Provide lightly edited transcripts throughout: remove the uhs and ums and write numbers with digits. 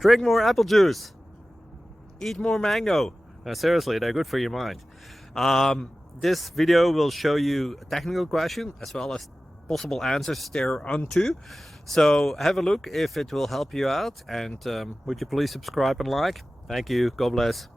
Drink more apple juice. Eat more mango. Seriously, they're good for your mind. This video will show you a technical question as well as possible answers thereunto. So have a look if it will help you out, and would you please subscribe and like? Thank you. God bless.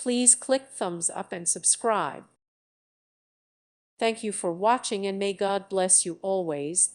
Please click thumbs up and subscribe. Thank you for watching, and may God bless you always.